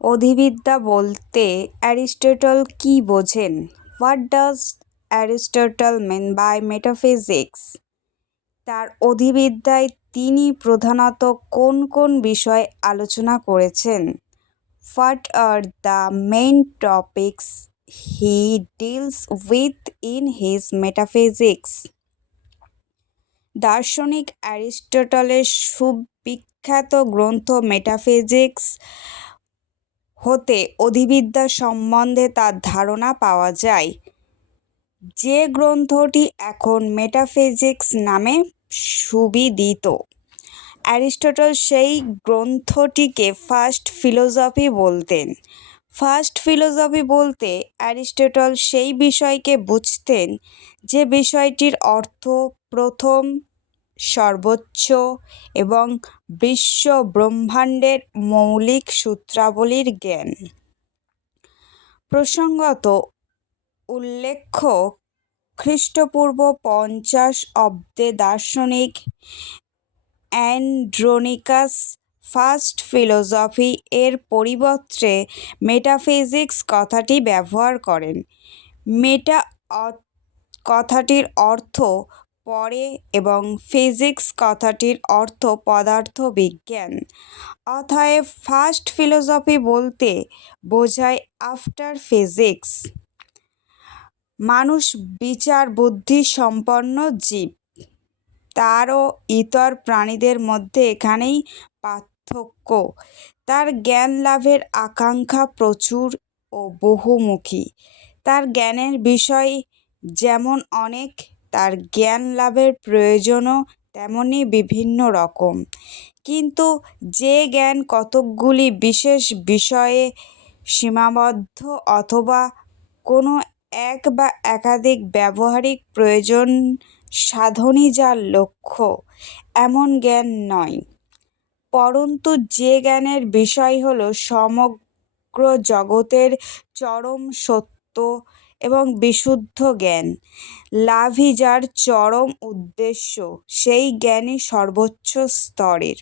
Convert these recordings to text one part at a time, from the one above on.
অধিবিদ্যা বলতে অ্যারিস্টটল কী বোঝেন? What does Aristotle mean by metaphysics তার অধিবিদ্যায় তিনি প্রধানত কোন কোন বিষয় আলোচনা করেছেন? What are the main topics he deals with in his metaphysics দার্শনিক অ্যারিস্টটলের সুবিখ্যাত গ্রন্থ মেটাফিজিক্স হতে অধিবিদ্যা সম্বন্ধে তার ধারণা পাওয়া যায়। যে গ্রন্থটি এখন মেটাফিজিক্স নামে সুবিদিত। অ্যারিস্টটল সেই গ্রন্থটিকে ফার্স্ট ফিলোসফি বলতেন। ফার্স্ট ফিলোসফি বলতে অ্যারিস্টটল সেই বিষয়কে বুঝতেন যে বিষয়টির অর্থ প্রথম সর্বোচ্চ এবং বিশ্ব ব্রহ্মাণ্ডের মৌলিক সূত্রাবলীর জ্ঞান। প্রসঙ্গত, উল্লেখ্য, খ্রিস্টপূর্ব পঞ্চাশ অব্দে দার্শনিক অ্যান্ড্রোনিকাস ফার্স্ট ফিলোসফি এর পরিবর্তে মেটাফিজিক্স কথাটি ব্যবহার করেন। মেটা কথাটির অর্থ পরে এবং ফিজিক্স কথাটির অর্থ পদার্থবিজ্ঞান অতএব ফার্স্ট ফিলোসফি বলতে বোঝায় আফটার ফিজিক্স। মানুষ বিচার বুদ্ধি সম্পন্ন জীব। তারও ইতর প্রাণীদের মধ্যে এখানেই পার্থক্য। তার জ্ঞান লাভের আকাঙ্ক্ষা প্রচুর ও বহুমুখী। তার জ্ঞানের বিষয় যেমন অনেক তার জ্ঞান লাভের প্রয়োজনও তেমনি বিভিন্ন রকম। কিন্তু যে জ্ঞান কতকগুলি বিশেষ বিষয়ে সীমাবদ্ধ অথবা কোনো এক বা একাধিক ব্যবহারিক প্রয়োজন সাধনই যার লক্ষ্য, এমন জ্ঞান নয়। পরন্তু যে জ্ঞানের বিষয় হল সমগ্র জগতের চরম সত্য এবং বিশুদ্ধ জ্ঞান। লাভই যার চরম উদ্দেশ্য, সেই জ্ঞানই সর্বোচ্চ স্তরের।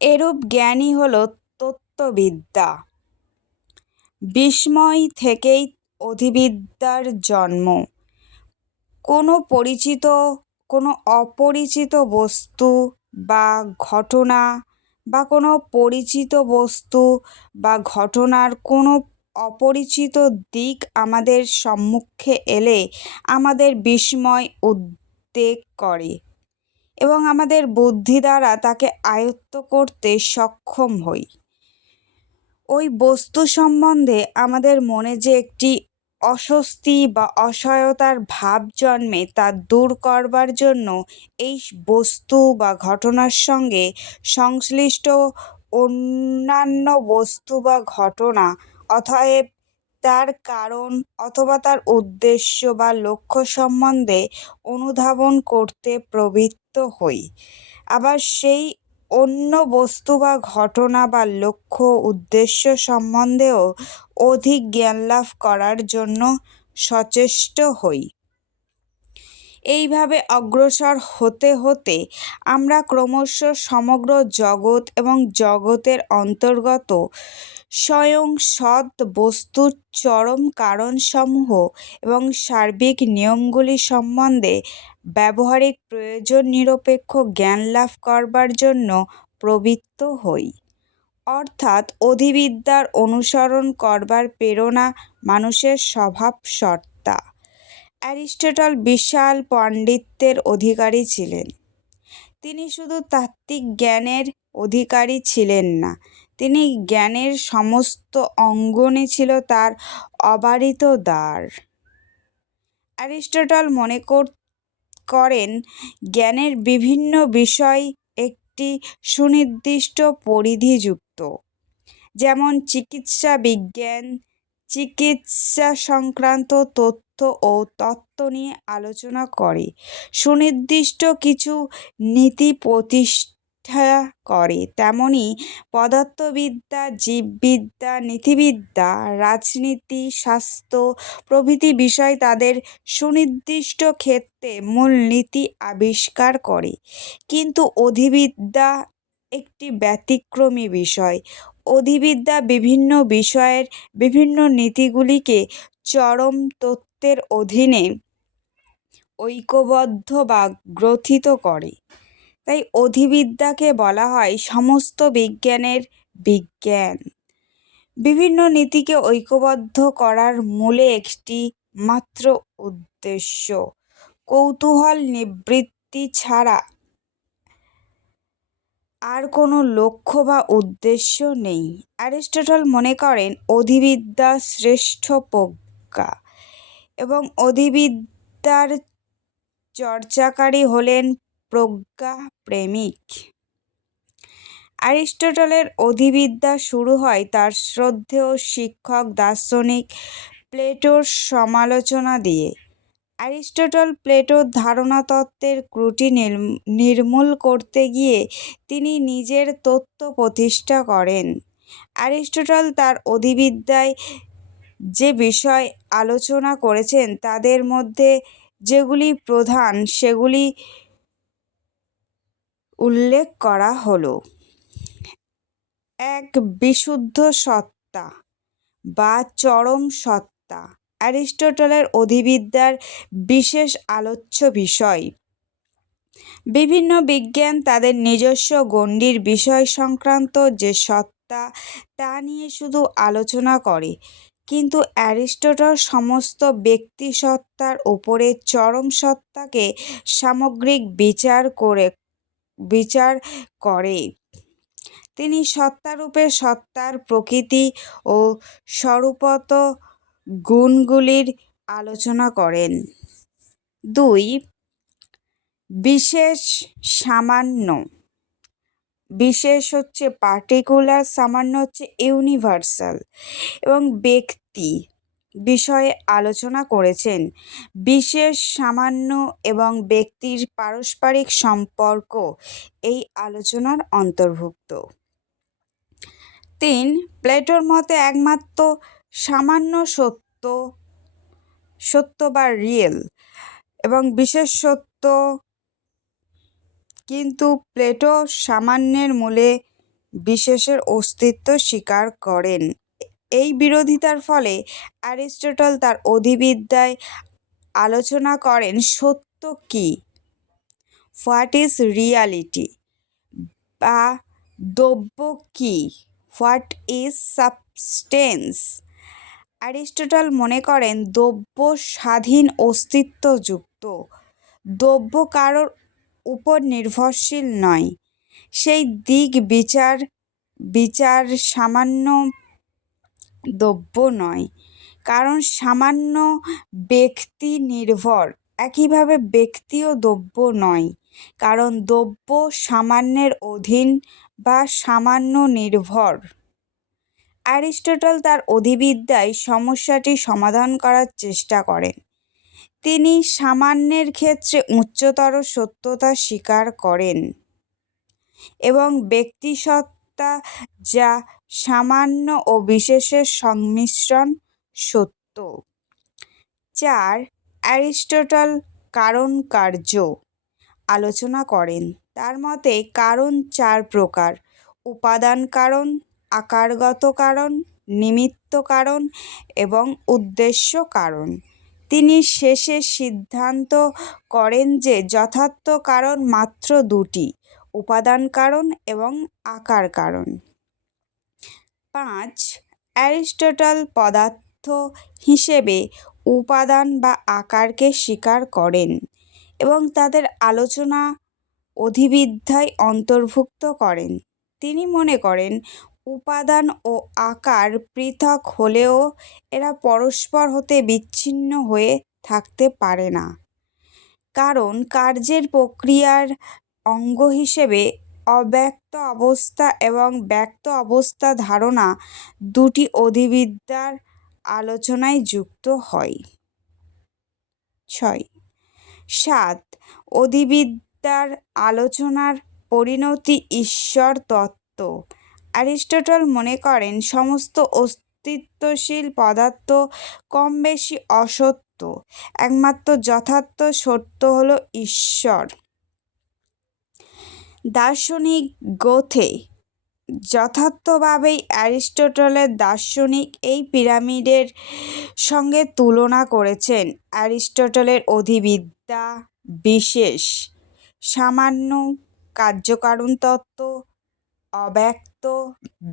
এরূপ জ্ঞানই হল তত্ত্ববিদ্যা। বিস্ময় থেকেই অধিবিদ্যার জন্ম। কোনো পরিচিত, কোনো অপরিচিত বস্তু বা ঘটনা বা কোনো পরিচিত বস্তু বা ঘটনার কোনো অপরিচিত দিক আমাদের সম্মুখে এলে আমাদের বিস্ময় উদ্বেগ করে এবং আমাদের বুদ্ধি দ্বারা তাকে আয়ত্ত করতে সক্ষম হই। ওই বস্তু সম্বন্ধে আমাদের মনে যে একটি অস্বস্তি বা অসহায়তার ভাব জন্মে তা দূর করবার জন্য এই বস্তু বা ঘটনার সঙ্গে সংশ্লিষ্ট অন্যান্য বস্তু বা ঘটনা অতএব তার কারণ অথবা তার উদ্দেশ্য বা লক্ষ্য সম্বন্ধে অনুধাবন করতে প্রবৃত্ত হই। আবার সেই অন্য বস্তু বা ঘটনা বা লক্ষ্য, উদ্দেশ্য সম্বন্ধেও অধিক জ্ঞান লাভ করার জন্য সচেষ্ট হই। এইভাবে অগ্রসর হতে হতে আমরা ক্রমশ সমগ্র জগৎ এবং জগতের অন্তর্গত স্বয়ং সৎ বস্তুর চরম কারণসমূহ এবং সার্বিক নিয়মগুলি সম্বন্ধে ব্যবহারিক প্রয়োজন নিরপেক্ষ জ্ঞান লাভ করবার জন্য প্রবৃত্ত হই। অর্থাৎ অধিবিদ্যার অনুসরণ করবার প্রেরণা মানুষের স্বভাবসত্তা অ্যারিস্টটল বিশাল পাণ্ডিত্যের অধিকারী ছিলেন। তিনি শুধু তাত্ত্বিক জ্ঞানের অধিকারী ছিলেন না, তিনি জ্ঞানের সমস্ত অঙ্গনে ছিল তার অবারিত দ্বার। অ্যারিস্টটল মনে কর, করেন, জ্ঞানের বিভিন্ন বিষয় একটি সুনির্দিষ্ট পরিধিযুক্ত, যেমন চিকিৎসা বিজ্ঞান, চিকিৎসা সংক্রান্ত তথ্য ও তত্ত্ব নিয়ে আলোচনা করে। সুনির্দিষ্ট কিছু নীতি প্রতিষ্ঠা করে। তেমনি পদার্থবিদ্যা, জীববিদ্যা, নীতিবিদ্যা, রাজনীতি, স্বাস্থ্য প্রভৃতি বিষয় তাদের সুনির্দিষ্ট ক্ষেত্রে মূল নীতি আবিষ্কার করে। কিন্তু অধিবিদ্যা একটি ব্যতিক্রমী বিষয়। অধিবিদ্যা বিভিন্ন বিষয়ের বিভিন্ন নীতিগুলিকে চরম তত্ত্বের অধীনে ঐক্যবদ্ধ বা গ্রথিত করে। তাই অধিবিদ্যাকে বলা হয় সমস্ত বিজ্ঞানের বিজ্ঞান। বিভিন্ন নীতিকে ঐক্যবদ্ধ করার মূলে একটি মাত্র উদ্দেশ্য, কৌতূহল নিবৃত্তি ছাড়া। আর কোনো লক্ষ্য বা উদ্দেশ্য নেই। অ্যারিস্টটল মনে করেন, অধিবিদ্যা শ্রেষ্ঠ প্রজ্ঞা। এবং অধিবিদ্যার চর্চাকারী হলেন প্রজ্ঞা প্রেমিক অ্যারিস্টটলের অধিবিদ্যা শুরু হয় তার শ্রদ্ধেয় শিক্ষক, দার্শনিক প্লেটোর সমালোচনা দিয়ে। অ্যারিস্টটল প্লেটোর ধারণাতত্ত্বের ত্রুটি নির্মূল করতে গিয়ে তিনি নিজের তত্ত্ব প্রতিষ্ঠা করেন। অ্যারিস্টটল তার অধিবিদ্যায় যে বিষয় আলোচনা করেছেন, তাদের মধ্যে যেগুলি প্রধান, সেগুলি উল্লেখ করা হলো। এক, বিশুদ্ধ সত্তা বা চরম সত্তা। অ্যারিস্টটলের অধিবিদ্যার বিশেষ আলোচ্য বিষয়। বিভিন্ন বিজ্ঞান তাদের নিজস্ব গণ্ডির বিষয় সংক্রান্ত যে সত্তা, তা নিয়ে শুধু আলোচনা করে। কিন্তু অ্যারিস্টটল সমস্ত ব্যক্তি সত্তার উপরে চরম সত্তাকে সামগ্রিক বিচার করে বিচার করে। তিনি সত্তারূপে সত্তার প্রকৃতি ও স্বরূপত গুণগুলির আলোচনা করেন। দুই, বিশেষ সামান্য বিশেষ হচ্ছে পার্টিকুলার সামান্য হচ্ছে ইউনিভার্সাল এবং ব্যক্তি বিষয়ে আলোচনা করেছেন। বিশেষ, সামান্য এবং ব্যক্তির পারস্পরিক সম্পর্ক এই আলোচনার অন্তর্ভুক্ত। তিন, প্লেটোর মতে একমাত্র সামান্য সত্য সত্য বা রিয়েল এবং বিশেষ সত্য কিন্তু প্লেটো সামান্যের মূলে বিশেষের অস্তিত্ব স্বীকার করেন। এই বিরোধিতার ফলে অ্যারিস্টটল তার অধিবিদ্যায় আলোচনা করেন, সত্য কী? What is reality? বা দ্রব্য কী? What is substance? অ্যারিস্টটল মনে করেন, দ্রব্য স্বাধীন অস্তিত্বযুক্ত। দ্রব্য কারোর উপর নির্ভরশীল নয়। সেই দিক বিচার বিচার সামান্য দ্রব্য নয়, কারণ সামান্য ব্যক্তি নির্ভর। একইভাবে ব্যক্তিও দ্রব্য নয়, কারণ দ্রব্য সামান্যের অধীন বা সামান্য নির্ভর। অ্যারিস্টটল তার অধিবিদ্যায় সমস্যাটি সমাধান করার চেষ্টা করেন। তিনি সামান্যের ক্ষেত্রে উচ্চতর সত্যতা স্বীকার করেন এবং ব্যক্তিসত্তা যা সামান্য ও বিশেষের সংমিশ্রণ সত্য। চার, অ্যারিস্টটল কারণ কার্য আলোচনা করেন। তার মতে, কারণ চার প্রকার। উপাদান কারণ, আকারগত কারণ, নিমিত্ত কারণ এবং উদ্দেশ্য কারণ। তিনি শেষে সিদ্ধান্ত করেন যে যথার্থ কারণ মাত্র দুটি, উপাদান কারণ এবং আকার কারণ। পাঁচ, অ্যারিস্টটল পদার্থ হিসেবে উপাদান বা আকারকে স্বীকার করেন এবং তাদের আলোচনা অধিবিদ্যায় অন্তর্ভুক্ত করেন। তিনি মনে করেন উপাদান ও আকার পৃথক হলেও এরা পরস্পর হতে বিচ্ছিন্ন হয়ে থাকতে পারে না। কারণ কার্যের প্রক্রিয়ার অঙ্গ হিসেবে অব্যক্ত অবস্থা এবং ব্যক্ত অবস্থা ধারণা দুটি অধিবিদ্যার আলোচনায় যুক্ত হয়। ছয়। সাত। অধিবিদ্যার আলোচনার পরিণতি ঈশ্বর তত্ত্ব। অ্যারিস্টটল মনে করেন, সমস্ত অস্তিত্বশীল পদার্থ কম বেশি অসত্য, একমাত্র যথার্থ সত্য হল ঈশ্বর। দার্শনিক গোথে, যথার্থভাবেই অ্যারিস্টটলের দার্শনিক এই পিরামিডের সঙ্গে তুলনা করেছেন। অ্যারিস্টটলের অধিবিদ্যা বিশেষ, সামান্য কার্যকারণ তত্ত্ব অব্যক্ত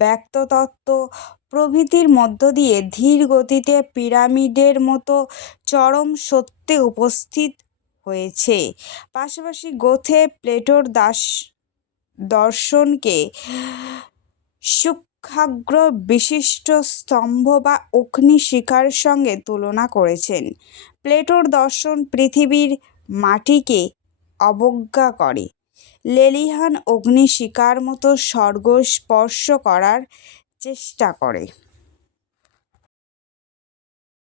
ব্যক্ত তত্ত্ব প্রভৃতির মধ্য দিয়ে ধীর গতিতে পিরামিডের মতো চরম সত্যে উপস্থিত হয়েছে। পাশাপাশি গোথে প্লেটোর দাস দর্শনকে সূক্ষাগ্র বিশিষ্ট স্তম্ভ বা অগ্নিশিখার সঙ্গে তুলনা করেছেন। প্লেটোর দর্শন পৃথিবীর মাটিকে অবজ্ঞা করে। লেলিহান অগ্নিশিখার মতো স্বর্গ স্পর্শ করার চেষ্টা করে।